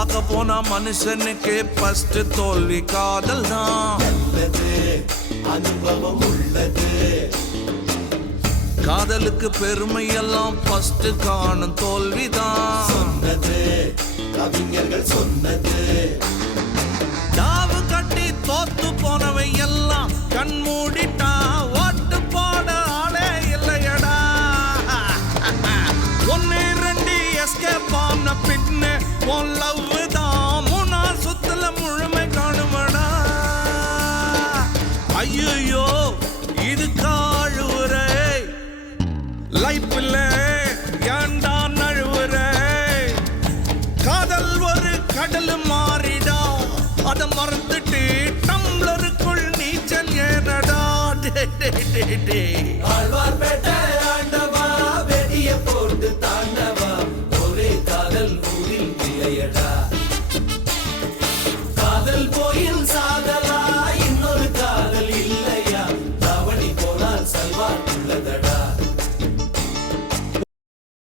பார்க்க போனா மனுஷனுக்கு ஃபர்ஸ்ட் தோல்வி காதல் தான். அனுபவம் உள்ளது. காதலுக்கு பெருமை எல்லாம் ஃபர்ஸ்ட் காணும் தோல்விதான். சொன்னது கவிஞர்கள் சொன்னது. தாவு கட்டி தோத்து போனவை எல்லாம் கண் மூடிட்டா ஓட்டு போட ஆளே இல்லையடா. ஒன்னு ரெண்டு எஸ்கேப் ஆன பின்ன உன் லவ் தான் மூணா சுத்துல முழுமை காணுமடா. ஐயோ இது காழுவுரை லைஃப்ல ஏண்டா நழுவுரை. காதல் ஒரு கடல் மாறிடா, அத மறந்துட்டு டம்ளருக்குள் நீச்சல் ஏறடா. ஆழ்வார்பேட்டை ஆண்டவா வெடிய போட்டு தாண்டவா.